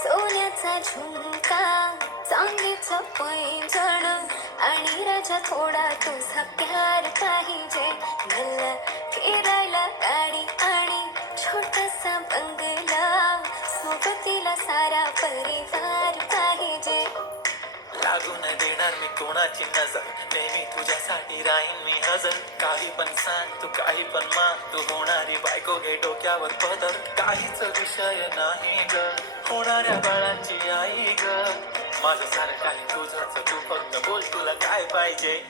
सोन्याचा झुमका चांदीचं पैंजण आणि राजा थोडा तुझा प्यार पाहिजे. मला फिरायला गाडी आणि छोटासा बंगला. सोबतीला सारा परिवार. लागून देणार मी कोणाची नजर? नेहमी तुझ्यासाठी राहीन मी हजर. काही पण सांग तू काही पण माग तू. होणारी बायको घे डोक्यावर पदर. काहीच विषय नाही ग. होणाऱ्या बाळांची आई ग. माझं सारं काही तुझंच. तू फक्त बोल तुला काय पाहिजे?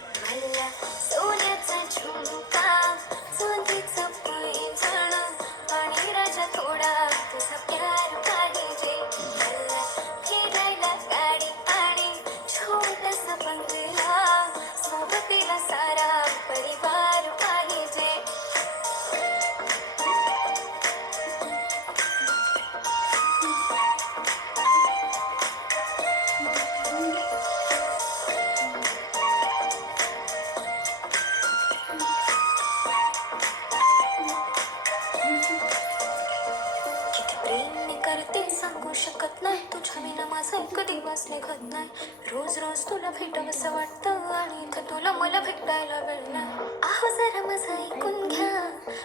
प्रेम मी करते सांगू शकत नाही. तुझ्या विना माझा एक दिवस निघत नाही. रोज रोज तुला भेटावंसं वाटतं आणि इथं तुला मला भेटायला वेळ नाही. आहो जरा माझं ऐकून घ्या.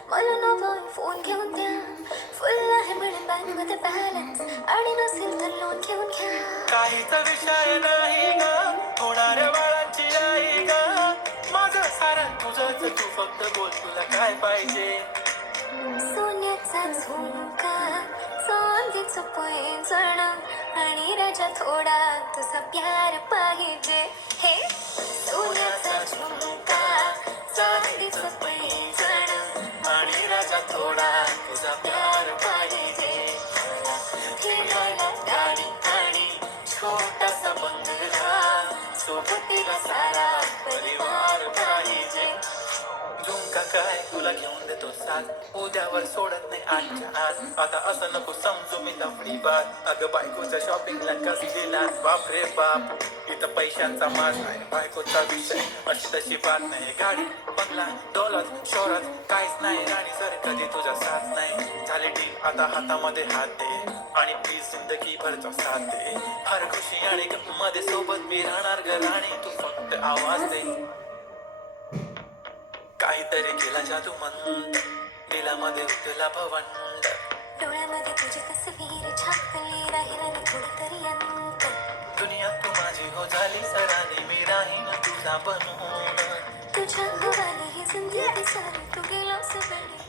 मला नवा फोन घेऊन द्या. फुल आहे म्हणे बँकमध्ये बॅलन्स आणि नसेल तर लोन घेऊन घ्या. काहीच विषय नाही ग. होणाऱ्या बाळांची आई ग. माझं सारं तुझंच. तू फक्त बोल तुला काय पाहिजे? सोन्याचा झुमका चांदीचं जण आणि राजा थोडा तुझा प्यार पाहिजे. हे सोन्याचा झुमका चांदीचं जण आणि राजा थोडा तुझा प्यार पाहिजे. मला फिरायला गाडी आणि छोटासा बंगला सोबतीला सारा परिवार का काय तुला घेऊन देतो साथ. उद्यावर सोडत नाही आजच्या आज. आता असं नको समजू मी लफडी बात अगं बायकोच्या शॉपिंगला कधी गेला बाप रे बाप. इथं पैशांचा माल नाही बायकोचा विषय. अशी तशी बात नाही. गाडी बंगला दौलत शोरत काहीच नाही. राणी सर कधी तुझा साथ नाही? झाले डील आता हातामध्ये हात दे. आणि प्लीज जिंदगी भरचा साथ दे. हर खुशी आणि मध्ये सोबत मी राहणार. केला जादू मंद. दिलामध्ये उतला भवंड. डोळ्यामध्ये तुझी तस्वीर छापली राहील कुठेतरी अंत दुनिया तू माझी हो झाली सरानी मी राहीन तुझा बनून. तुझ्या हवाली ही जिंदगी सारी तू गेलास वेळी